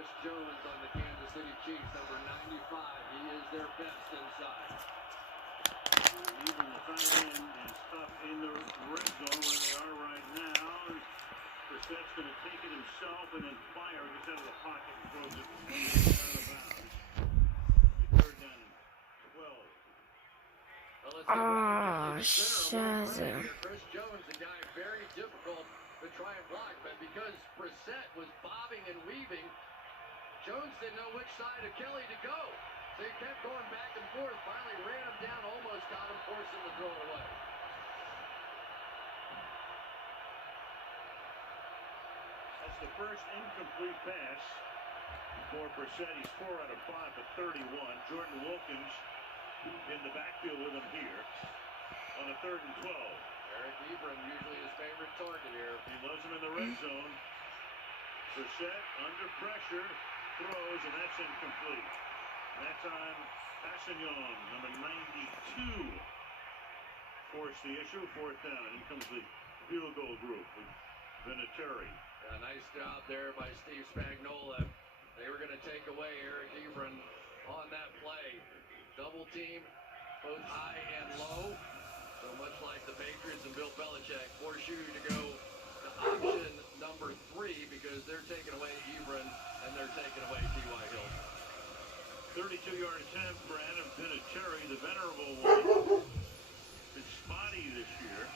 Chris Jones on the Kansas City Chiefs, number 95. He is their best inside. Even the tight end is tough in the red zone where they are right now. Brissett's going to take it himself and then fire gets out of the pocket and throws it out of bounds. Third down and 12. Chris Jones, the guy very difficult to try and block, but because Brissett was bobbing and weaving, Jones didn't know which side of Kelly to go. So he kept going back and forth, finally ran him down, almost got him, forced him to throw it away. That's the first incomplete pass for Brissett. He's 4 out of 5 for 31. Jordan Wilkins in the backfield with him here on a 3rd and 12. Eric Ebron, usually his favorite target here. He loves him in the red zone. Brissett under pressure, throws, and that's incomplete. That time, Passignon, number 92, forced the issue. 4th down. In comes the field goal group with Vinatieri. Yeah, nice job there by Steve Spagnuolo. They were going to take away Eric Ebron on that play. Double team, both high and low. So much like the Patriots and Bill Belichick, force you to go to option number 3 because they're taking away Ebron and they're taking away T.Y. Hilton. 32-yard attempt for Adam Vinatieri, the venerable one. Been spotty this year.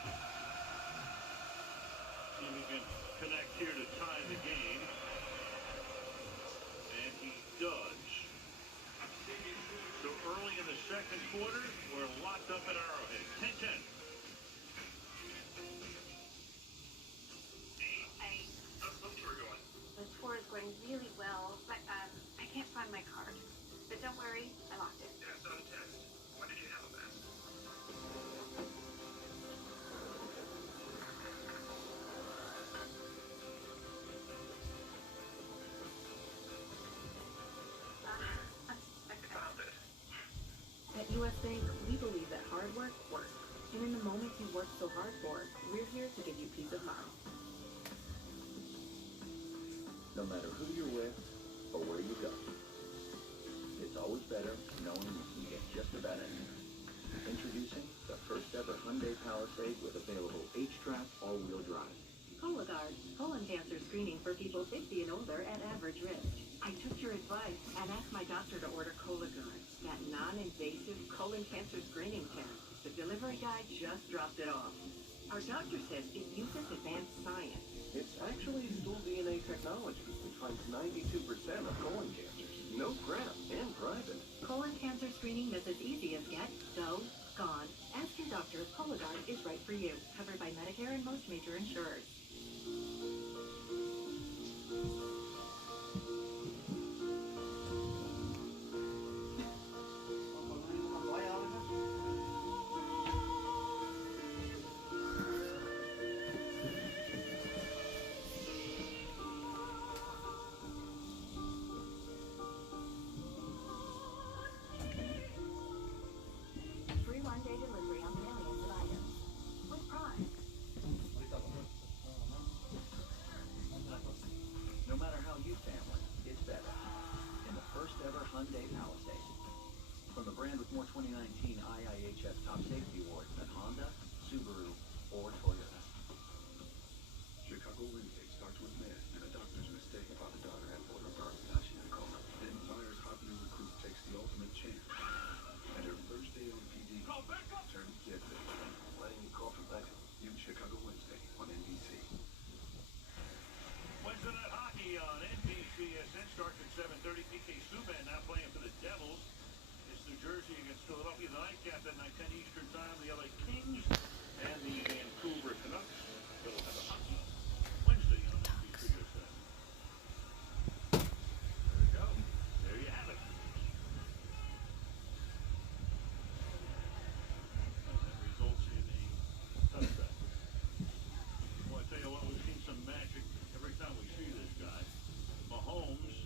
See if he can connect here to tie the game. And he does. So early in the second quarter, we're locked up at Arrowhead. 10-10. Hey, how's the tour going? The tour is going really well, but I can't find my card. But don't worry, I locked it. Yeah, I saw the text. When did you handle that? At U.S. Bank, we believe that hard work works. And in the moments you work so hard for, we're here to give you peace of mind. No matter who you're with or where you go, it's always better knowing you can get just about anything. Introducing the first ever Hyundai Palisade with available H-Track all-wheel drive. Cologuard, colon cancer screening for people 50 and older at average risk. I took your advice and asked my doctor to order Cologuard, that non-invasive colon cancer screening test. The delivery guy just dropped it off. Our doctor says it uses advanced science. It's actually dual DNA technology, which finds 92% of colon cancers. No prep and private. Colon cancer screening that's as easy as get, go, gone. Ask your doctor if Cologuard is right for you. Covered by Medicare and most major insurers. Free one-day delivery on millions of items. With Prime. No matter how you family, it's better. In the first ever Hyundai Palisade. From the brand with more 2019 IIHS Top Safety Awards than Honda, Subaru, or Toyota. Chicago Wednesday starts with men and a doctor's mistake about a daughter at border guard Tashiakona. Then Fire's hot new recruit takes the ultimate chance. And her first day on PD turns deadly. Why didn't you call for backup? Use Chicago Wednesday on NBC. Wednesday Night Hockey on NBCSN starts at 7:30. PK Subban now playing for the Devils. It's New Jersey against Philadelphia. The nightcap at 9:10 Eastern Time. The LA Kings and the Vancouver Canucks. They'll have a hockey Wednesday on NBCSN. There we go. There you have it. And that results in a touchback. Well, I tell you what, we've seen some magic every time we see this guy. Mahomes,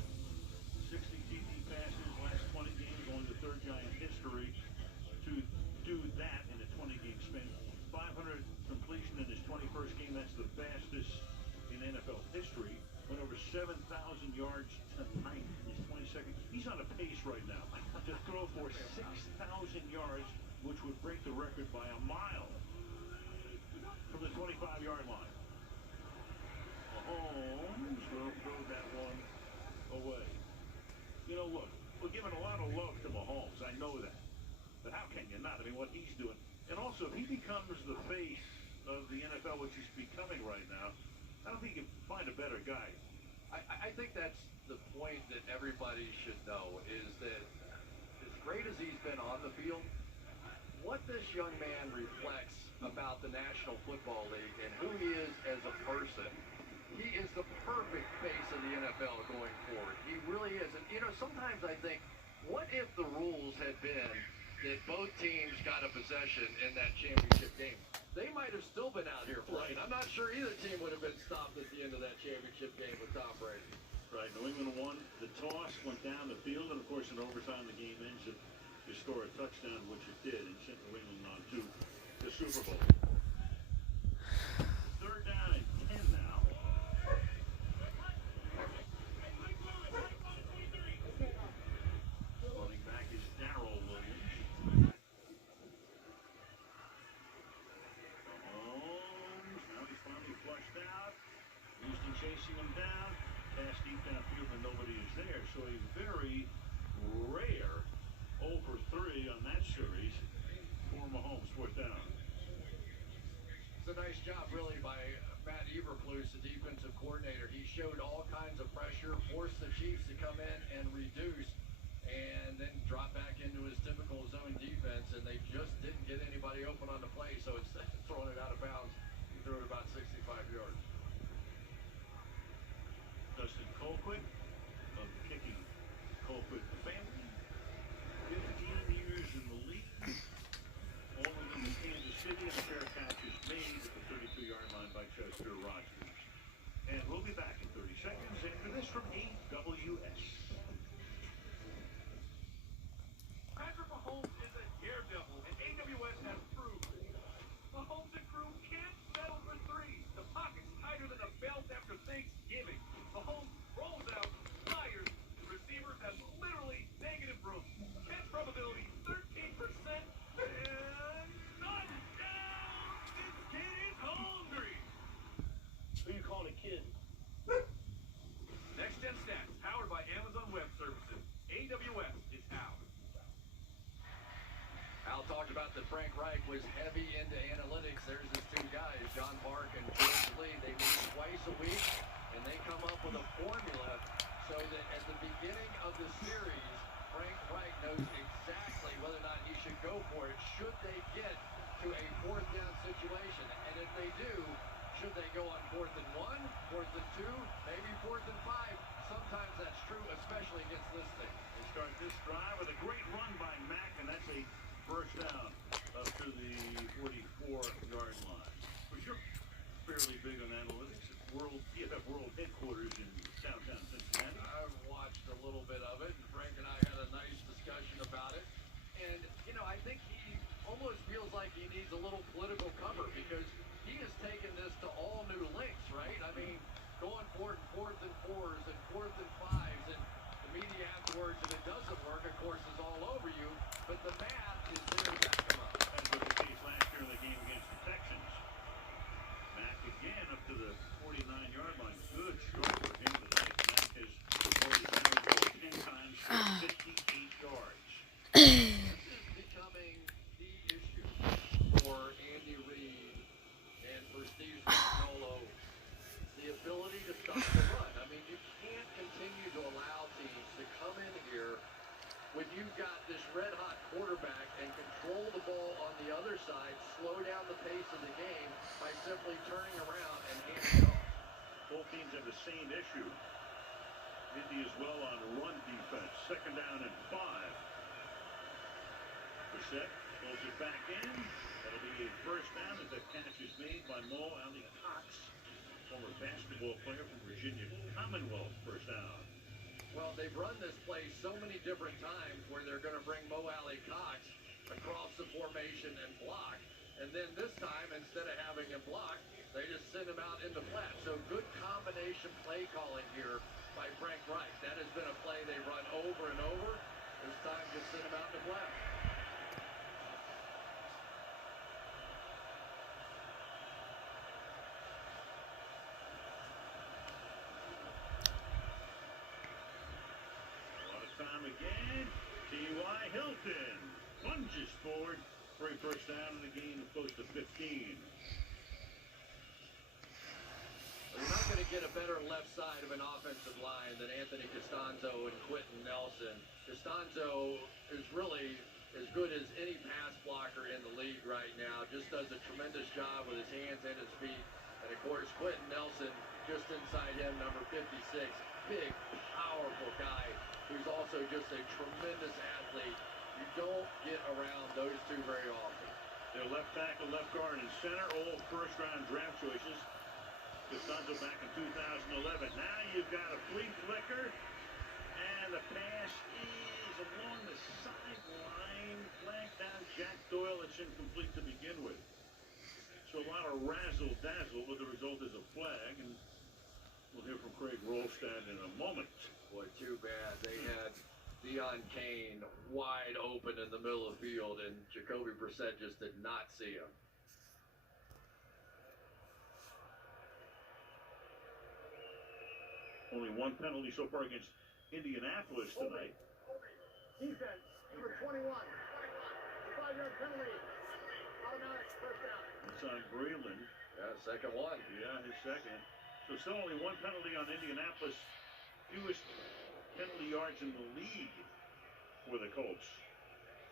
60 TD passes, last 20 games, only the 3rd guy in history to do that. break the record by a mile from the 25-yard line. Mahomes will throw that one away. You know, look, we're giving a lot of love to Mahomes. I know that. But how can you not? I mean, what he's doing. And also, if he becomes the face of the NFL, which he's becoming right now, I don't think you can find a better guy. I think that's the point that everybody should know, is that as great as he's been on the field, what this young man reflects about the National Football League and who he is as a person, he is the perfect face of the NFL going forward. He really is. And, you know, sometimes I think, what if the rules had been that both teams got a possession in that championship game? They might have still been out here playing. I'm not sure either team would have been stopped at the end of that championship game with Tom Brady. Right, New England won. The toss went down the field, and of course in overtime the game ends if you score a touchdown, which it did, and sent New England on to the Super Bowl. Third down and 10 now. Running back is Darrell Williams. Mahomes, now he's finally flushed out. Houston chasing him down. Pass deep downfield and nobody is there. So a very rare 0 for 3 on that series for Mahomes. Fourth down. It's a nice job, really, by Matt Eberflus, the defensive coordinator. He showed all kinds of pressure, forced the Chiefs to come in and reduce, and then drop back into his typical zone defense, and they just didn't get anybody open on the play, so instead of throwing it out of bounds, he threw it about 65 yards. Dustin Colquitt of the kicking Colquitt family. 15 years in the league. All of them in Kansas City, and a pair of catches made at the 32-yard line by Chester Rogers. And we'll be back in 30 seconds after this from AWS. Patrick Mahomes is a daredevil, and AWS has proved it. Mahomes and crew can't settle for three. The pocket's tighter than a belt after Thanksgiving. Mahomes rolls out, fires, the receivers have literally negative room. Catch probability 13%, and touchdown! This kid is hungry! Who you calling a kid? Next Gen Stats, powered by Amazon Web Services. AWS is out. Al talked about that Frank Reich was heavy into analytics. There's his two guys, John Park and George Lee. They meet twice a week, and they come up with a formula so that at the beginning of the series, Frank Reich knows exactly whether or not he should go for it, should they get to a fourth down situation. And if they do, should they go on 4th and 1, 4th and 2, maybe 4th and 5? Sometimes that's true, especially against this team. They start this drive with a great run by Mack, and that's a first down up to the 44-yard line. But you're fairly big on analytics at PFF World Headquarters in downtown Cincinnati. I've watched a little bit of it, and Frank and I had a nice discussion about it. And, you know, I think he almost feels like he needs a little political cover, because he has taken this to all new lengths, right? I mean, going for it 4th and 4s and 4th and 5s, and the media afterwards, if it doesn't work, of course, is all over you. But the math is there to back him up. That was the case last year in the game against the Texans. Mack again up to the 49-yard line. Good start for him tonight. Mack has brought his number 10 times for 58 yards. This is becoming the issue for Andy Reid and for Steve Spagnuolo. The ability to stop the run. I mean, you can't continue to allow teams to come in here when you've got this red-hot quarterback and control the ball on the other side, slow down the pace of the game by simply turning around and handing it off. Both teams have the same issue. Indy as well on run defense. Second down and 5. Brissett pulls it back in. That'll be a first down as the catch is made by Mo Ali Cox, former basketball player from Virginia Commonwealth. First down. Well, they've run this play so many different times where they're going to bring Mo Ali Cox across the formation and block. And then this time, instead of having him block, they just send him out in the flat. So good combination play calling here by Frank Reich. That has been a play they run over and over. This time, just send him out in the flat. time again. T.Y. Hilton lunges forward for a first down in the game of close to 15. You're not going to get a better left side of an offensive line than Anthony Costanzo and Quentin Nelson. Costanzo is really as good as any pass blocker in the league right now. Just does a tremendous job with his hands and his feet. And of course, Quentin Nelson, just inside him, number 56. Big, powerful guy who's also just a tremendous athlete. You don't get around those two very often. Their left tackle, left guard, and center, all first-round draft choices. Costanzo back in 2011. Now you've got a flea flicker, and the pass is along the sideline. Flag down Jack Doyle. It's incomplete to begin with. So a lot of razzle-dazzle, but the result is a flag, and we'll hear from Craig Rolstad in a moment. Boy, too bad. They had Deion Kane wide open in the middle of the field, and Jacoby Brissett just did not see him. Only one penalty so far against Indianapolis tonight. Defense, number 21. The 5-yard penalty. Automatic first down. It's on Breland. Yeah, second one. Yeah, his second. So still only one penalty on Indianapolis. Fewest penalty yards in the league for the Colts.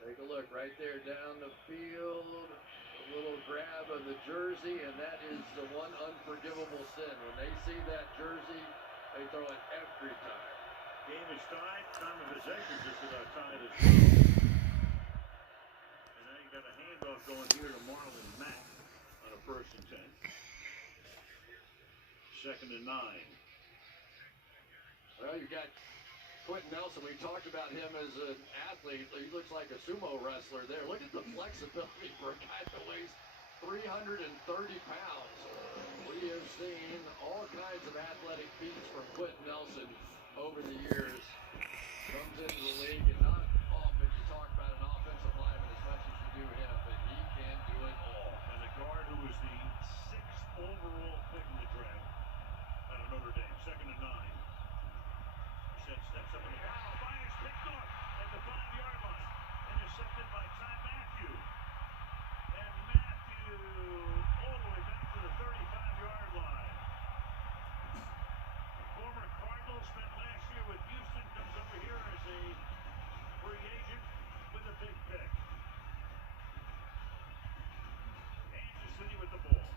Take a look right there down the field. A little grab of the jersey, and that is the one unforgivable sin. When they see that jersey, they throw it every time. Game is tied. Time of possession just about tied as well. And now you got a handoff going here to Marlon Mack on a 1st and 10. 2nd and 9. Well, you got Quentin Nelson. We talked about him as an athlete. He looks like a sumo wrestler there. Look at the flexibility for a guy that weighs 330 pounds. We have seen all kinds of athletic feats from Quentin Nelson over the years. Comes into the league, and not often you talk about an offensive lineman as much as you do him, but he can do it all. And the guard who was the 6th overall pick in the draft out of Notre Dame. 2nd and 9. Set steps up in the foul. Fires picked off at the 5-yard line. Intercepted by Ty Matthew. And Matthew all the way back to the 35-yard line. Former Cardinal, spent last year with Houston, comes over here as a free agent with a big pick. Kansas City with the ball.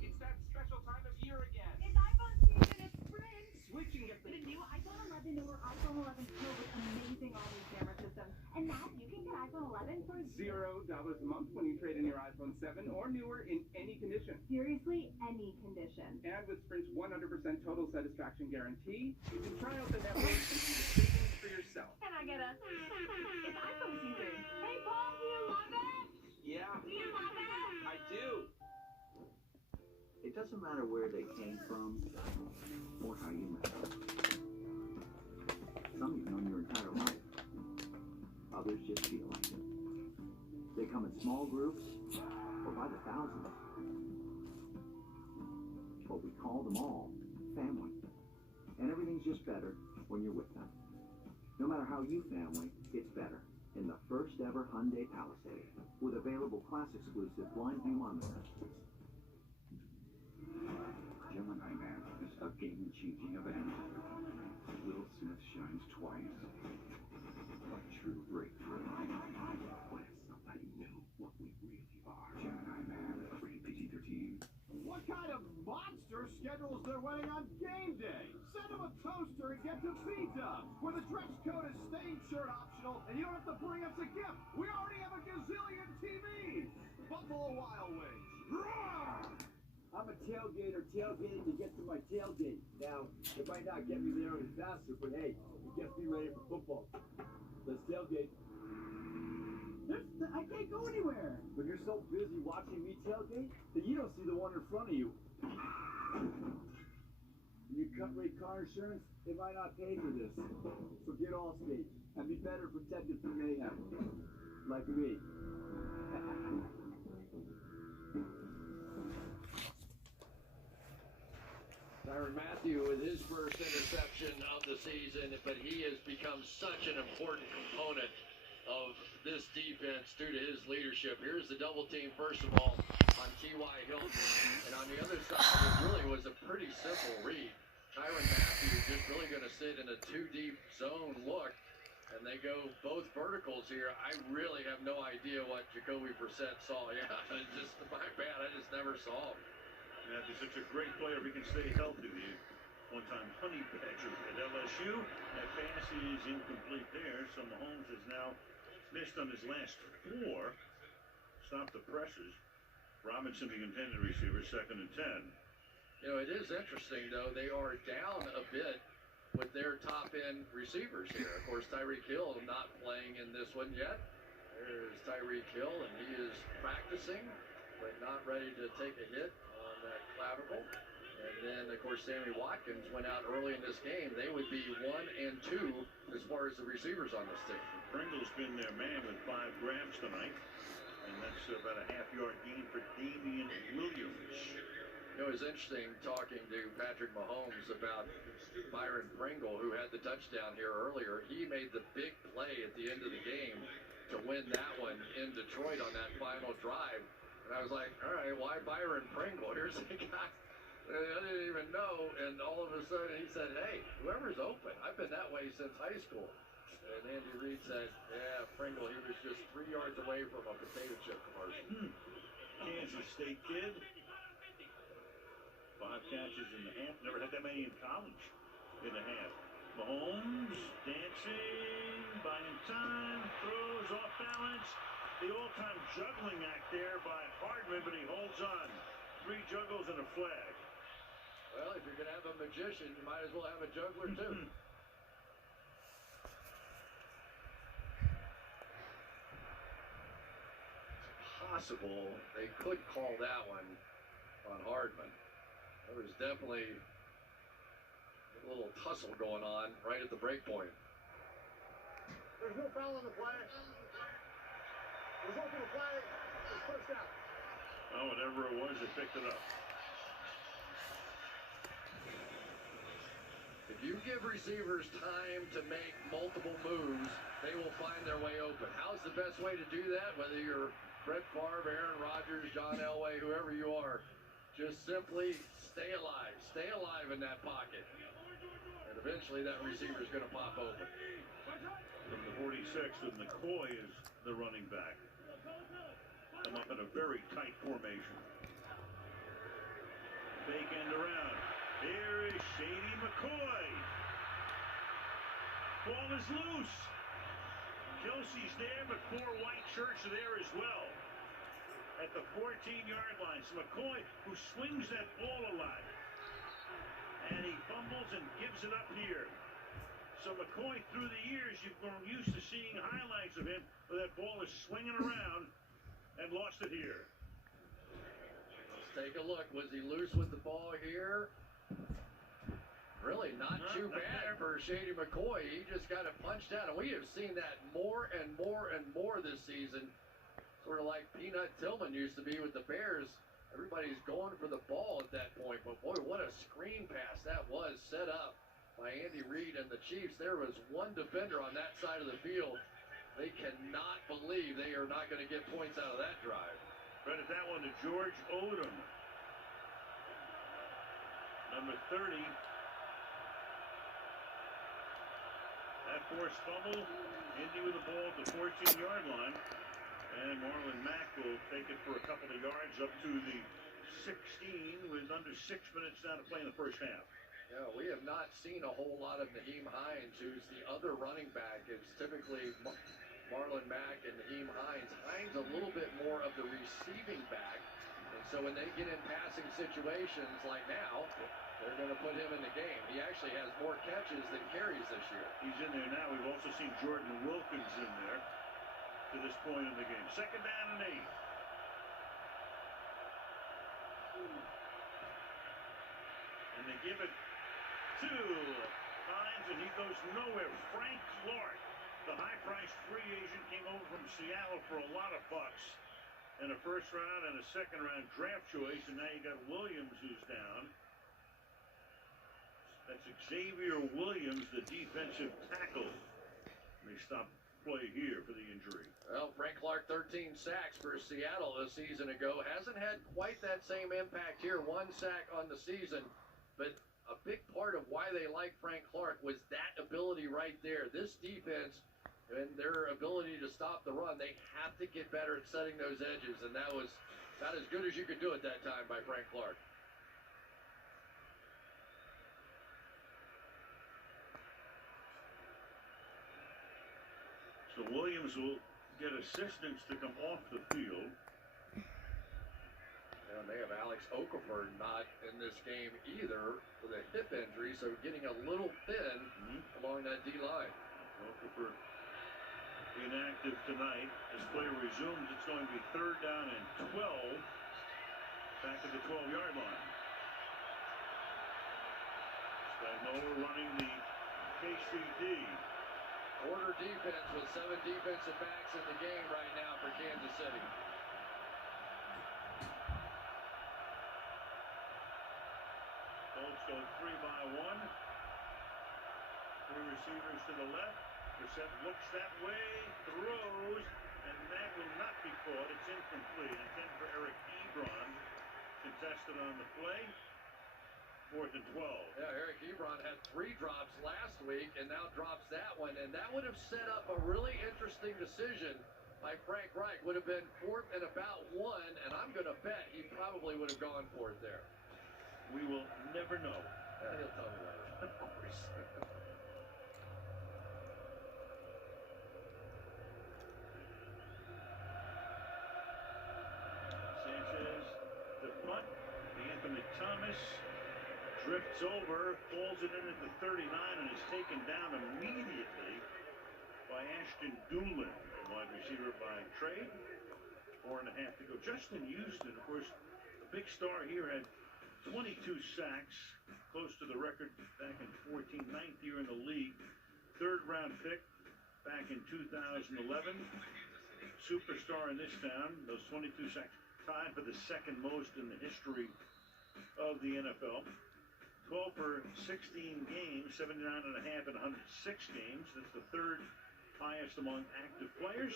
It's that special time of year again. It's iPhone season, it's spring. Switching it. Get a new iPhone 11 or iPhone 11 Pro with amazing all-new camera systems. And now you can get iPhone 11 for $0 a month when you trade in your iPhone 7 or newer in any condition. seriously any condition. And with Sprint's 100% total satisfaction guarantee, you can try out the network and see the savings for yourself. Can I get a... It's iPhone season. Hey, Paul, do you love it? Yeah, Do you love it? I do. It doesn't matter where they came from or how you met them. Some you've known your entire life. Others just feel like it. They come in small groups or by the thousands. But we call them all family. And everything's just better when you're with them. No matter how you family, it's better in the first ever Hyundai Palisade with available class-exclusive blind view monitors. Gemini Man is a game-changing event. Will Smith shines twice. A true breakthrough. When it's somebody new, what we really are. Gemini Man, rated PG-13. What kind of monster schedules their wedding on game day? Send them a toaster and get to B-Dubs, where the dress code is stained shirt optional, and you don't have to bring us a gift. We already have a gazillion TVs. Buffalo Wild Wings. Roar! I'm a tailgater tailgating to get to my tailgate. Now, it might not get me there any faster, but hey, it gets me ready for football. Let's tailgate. I can't go anywhere. But you're so busy watching me tailgate that you don't see the one in front of you. When you cut rate car insurance, they might not pay for this. So get Allstate and be better protected from mayhem. Like me. Tyrann Mathieu with his first interception of the season, but he has become such an important component of this defense due to his leadership. Here's the double team, first of all, on T.Y. Hilton. And on the other side, it really was a pretty simple read. Tyrann Mathieu just really going to sit in a two-deep zone look, and they go both verticals here. I really have no idea what Jacoby Brissett saw. Yeah, just my bad. I just never saw him. Matthew's such a great player if he can stay healthy. The one-time honey badger at LSU. That fantasy is incomplete there, so Mahomes has now missed on his last 4. Stop the pressures. Robinson, the intended receiver, 2nd and 10. You know, it is interesting, though. They are down a bit with their top-end receivers here. Of course, Tyreek Hill not playing in this one yet. There's Tyreek Hill, and he is practicing, but not ready to take a hit on that clavicle. And then, of course, Sammy Watkins went out early in this game. They would be 1 and 2 as far as the receivers on this team. Pringle's been their man with 5 grabs tonight, and that's about a half-yard gain for Damian Williams. You know, it was interesting talking to Patrick Mahomes about Byron Pringle, who had the touchdown here earlier. He made the big play at the end of the game to win that one in Detroit on that final drive. And I was like, all right, why Byron Pringle? Here's the guy I didn't even know. And all of a sudden he said, hey, whoever's open. I've been that way since high school. And Andy Reid said, yeah, Pringle, he was just 3 yards away from a potato chip commercial. Kansas State kid. 5 catches in the half. Never had that many in college in the half. Mahomes dancing, buying time, throws off balance. The all-time juggling act there by Hardman, but he holds on. 3 juggles and a flag. Well, if you're going to have a magician, you might as well have a juggler, too. Possible they could call that one on Hardman. There was definitely a little tussle going on right at the break point. There's no foul on the play. Result of the play is first down. Oh, whatever it was, they picked it up. If you give receivers time to make multiple moves, they will find their way open. How's the best way to do that? Whether you're Brett Favre, Aaron Rodgers, John Elway, whoever you are, just simply stay alive in that pocket. And eventually that receiver is going to pop open. From the 46th, and McCoy is the running back. Come up in a very tight formation. Fake end around. Here is Shady McCoy. Ball is loose. Kelsey's there, but 4 white shirts are there as well. At the 14-yard line. So McCoy, who swings that ball a lot. And he fumbles and gives it up here. So McCoy, through the years, you've grown used to seeing highlights of him where that ball is swinging around and lost it here. Let's take a look. Was he loose with the ball here? Really not too bad for Shady McCoy. He just got it punched out. And we have seen that more and more and more this season. Sort of like Peanut Tillman used to be with the Bears. Everybody's going for the ball at that point. But boy, what a screen pass that was set up by Andy Reid and the Chiefs. There was one defender on that side of the field. They cannot believe they are not going to get points out of that drive. Credit that one to George Odom. Number 30. That forced fumble. Indy with the ball at the 14-yard line. And Marlon Mack will take it for a couple of yards up to the 16 with under 6 minutes now to play in the first half. Yeah, we have not seen a whole lot of Nyheim Hines, who's the other running back. It's typically Marlon Mack and Nyheim Hines. Hines a little bit more of the receiving back. And so when they get in passing situations like now, they're going to put him in the game. He actually has more catches than carries this year. He's in there now. We've also seen Jordan Wilkins in there to this point in the game. Second down and 8. And they give it to Hines, and he goes nowhere. Frank Clark, the high-priced free agent, came over from Seattle for a lot of bucks in a first round and a second round draft choice, and now you got Williams who's down. That's Xavier Williams, the defensive tackle. They stopped play here for the injury. Well, Frank Clark, 13 sacks for Seattle a season ago. Hasn't had quite that same impact here. 1 sack on the season. But a big part of why they like Frank Clark was that ability right there. This defense and their ability to stop the run, they have to get better at setting those edges. And that was about as good as you could do at that time by Frank Clark. So Williams will get assistance to come off the field. And they have Alex Okafor not in this game either with a hip injury, so getting a little thin along that D-line. Okafor inactive tonight. As play resumes, it's going to be 3rd down and 12. Back at the 12-yard line. Spagnola running the KCD. Order defense with 7 defensive backs in the game right now for Kansas City. Colts go 3 by 1. 3 receivers to the left. Brissett looks that way, throws, and that will not be caught. It's incomplete. Intent for Eric Ebron. Contested on the play. 4th and 12. Yeah, Eric Ebron had 3 drops last week and now drops that one. And that would have set up a really interesting decision by Frank Reich. Would have been 4th and about 1, and I'm going to bet he probably would have gone for it there. We will never know. He'll tell me later. Of course. Sanchez, the punt. Anthony Thomas drifts over, falls it in at the 39, and is taken down immediately by Ashton Doolin, wide receiver by trade. 4.5 to go. Justin Houston, of course, the big star here, had 22 sacks, close to the record back in 14, 9th year in the league. 3rd round pick back in 2011. Superstar in this town. Those 22 sacks tied for the 2nd most in the history of the NFL. 12 for 16 games, 79.5 in 106 games. That's the 3rd highest among active players.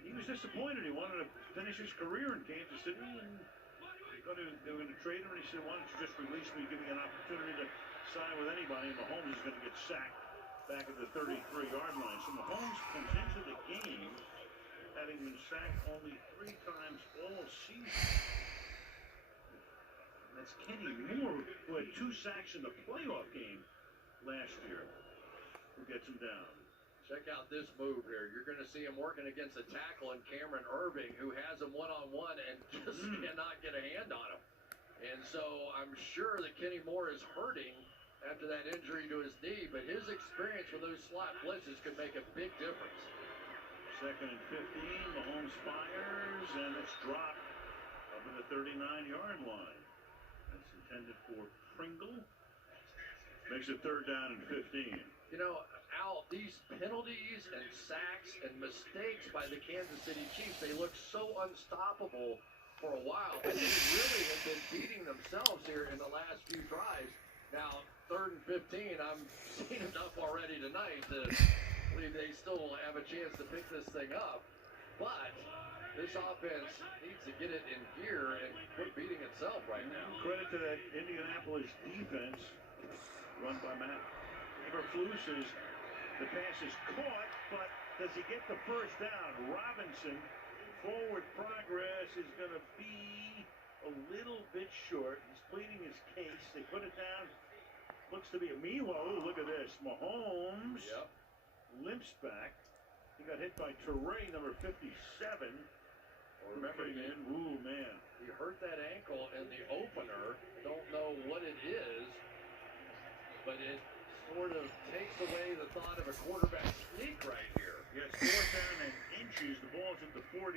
He was disappointed. He wanted to finish his career in Kansas City, and they were going to trade him, and he said, why don't you just release me, give me an opportunity to sign with anybody, and Mahomes is going to get sacked back at the 33-yard line. So Mahomes comes into the game having been sacked only 3 times all season. That's Kenny Moore, who had 2 sacks in the playoff game last year, who gets him down. Check out this move here. You're going to see him working against a tackle in Cameron Irving, who has him one-on-one and just cannot get a hand on him. And so I'm sure that Kenny Moore is hurting after that injury to his knee, but his experience with those slot blitzes could make a big difference. 2nd and 15, Mahomes fires, and it's dropped up at the 39-yard line. That's intended for Pringle. Makes it 3rd down and 15. You know, Al, these penalties and sacks and mistakes by the Kansas City Chiefs, they look so unstoppable for a while. But they really have been beating themselves here in the last few drives. Now, 3rd and 15, I'm seeing enough already tonight to believe they still have a chance to pick this thing up. But this offense needs to get it in gear and quit beating itself right now. Credit to that Indianapolis defense run by Matt Eberflus. The pass is caught, but does he get the 1st down? Robinson, forward progress is going to be a little bit short. He's pleading his case. They put it down. Looks to be a meanwhile. Look at this. Mahomes limps back. He got hit by Teray, number 57. Remember, man. He hurt that ankle in the opener. Don't know what it is, but it sort of takes away the thought of a quarterback sneak right here. Yes, 4th down and inches. The ball's at the 48.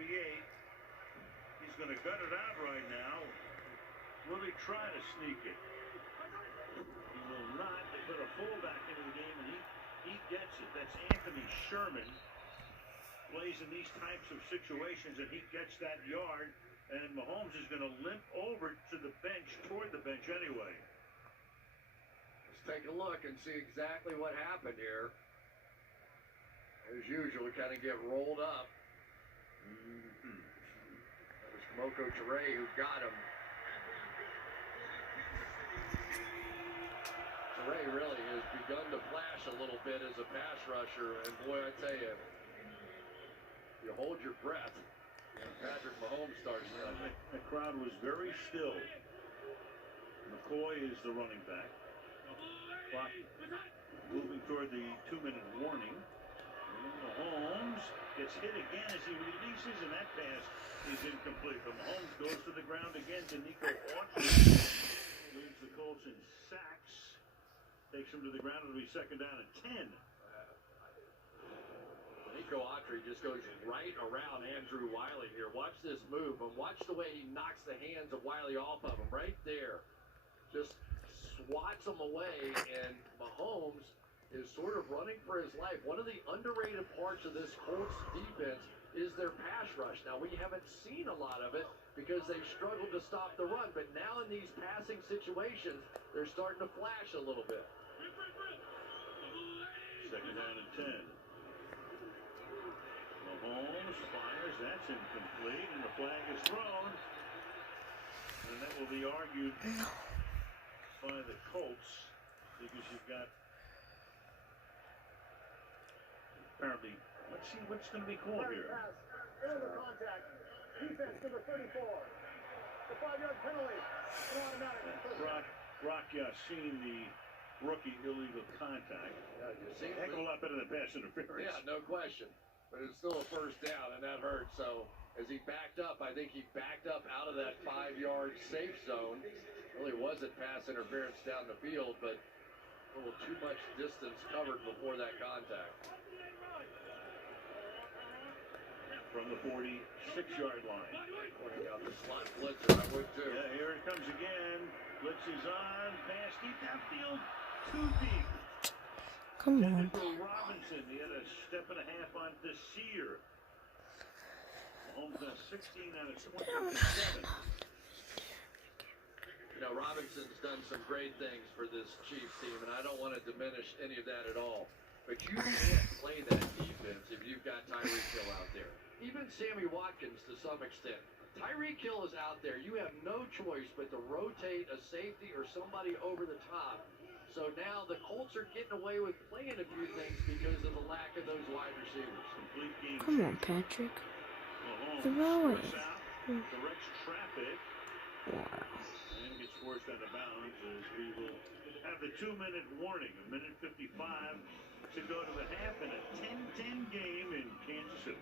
He's going to gut it out right now. Will he try to sneak it? He will not. They put a fullback into the game, and he gets it. That's Anthony Sherman. Plays in these types of situations, and he gets that yard, and Mahomes is going to limp over to the bench, toward the bench anyway. take a look and see exactly what happened here. As usual, we kind of get rolled up. That was Moko Ture who got him. Ture really has begun to flash a little bit as a pass rusher, and boy, I tell you, you hold your breath. Patrick Mahomes starts running. The crowd was very still. McCoy is the running back. Clock moving toward the 2-minute warning. And Mahomes gets hit again as he releases, and that pass is incomplete. But Mahomes goes to the ground again to Nico Autry. Leaves the Colts in sacks. Takes him to the ground. It'll be second down and 10. Nico Autry just goes right around Andrew Wiley here. Watch this move, and watch the way he knocks the hands of Wiley off of him right there. Just swats him away, and Mahomes is sort of running for his life. One of the underrated parts of this Colts defense is their pass rush. Now, we haven't seen a lot of it because they've struggled to stop the run, but now in these passing situations, they're starting to flash a little bit. Second down and 10. Mahomes fires. That's incomplete, and the flag is thrown. And that will be argued by the Colts because you've got apparently. Let's see what's going to be called here. Illegal contact. Defense number 34. The 5-yard penalty. Brock Yassin, the rookie, illegal contact. Heck of a lot better than pass interference. Yeah, no question. But it's still a first down, and that hurts. So as he backed up, I think he backed up out of that 5-yard safe zone. Really wasn't pass interference down the field, but a little too much distance covered before that contact. From the 46-yard line. Pointing out the slot blitzer, I would too. Yeah, here it comes again. Blitz is on. Pass deep downfield. Too deep. Come on. Robinson, he had a step and a half on Desir. Mahomes has 16 out of 27. You know, Robinson's done some great things for this Chiefs team, and I don't want to diminish any of that at all. But you can't play that defense if you've got Tyreek Hill out there. Even Sammy Watkins to some extent. Tyreek Hill is out there. You have no choice but to rotate a safety or somebody over the top. So now the Colts are getting away with playing a few things because of the lack of those wide receivers. Complete game. Come on, Patrick. Mahomes Throw it. directs traffic. Wow. And gets forced out of bounds as we will have the 2-minute warning. 1:55 to go to the half in a 10-10 game in Kansas City.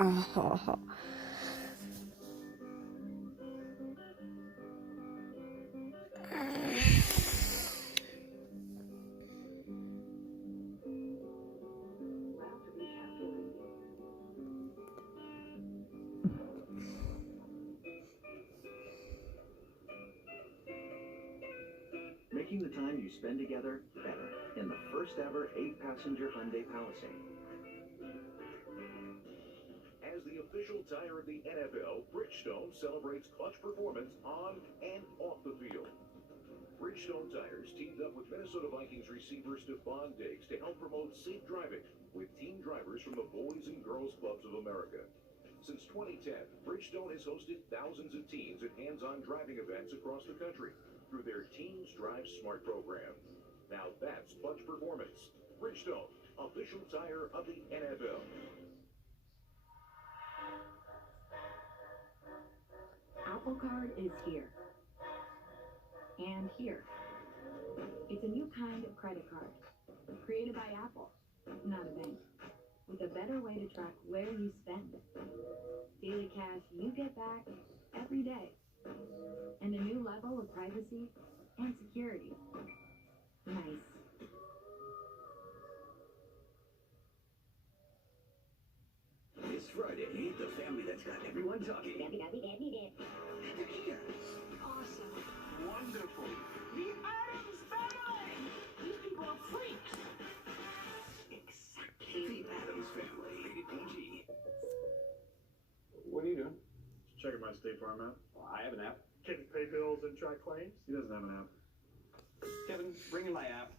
Oh. Making the time you spend together better in the first ever 8-passenger Hyundai Palisade. As the official tire of the NFL, Bridgestone celebrates clutch performance on and off the field. Bridgestone Tires teamed up with Minnesota Vikings receiver Stephon Diggs to help promote safe driving with team drivers from the Boys and Girls Clubs of America. Since 2010, Bridgestone has hosted thousands of teams at hands-on driving events across the country through their Teams Drive Smart program. Now that's clutch performance. Bridgestone, official tire of the NFL. Apple Card is here. And here. It's a new kind of credit card. Created by Apple, not a bank. With a better way to track where you spend. Daily cash you get back every day. And a new level of privacy and security. Nice. This Friday, meet the family that's got everyone talking. They're here. Awesome. Wonderful. The Addams Family! These people are freaks. Exactly. The Addams Family. Rated PG. What are you doing? Checking my State Farm app. Well, I have an app. Can he pay bills and track claims? He doesn't have an app. Kevin, bring in my app.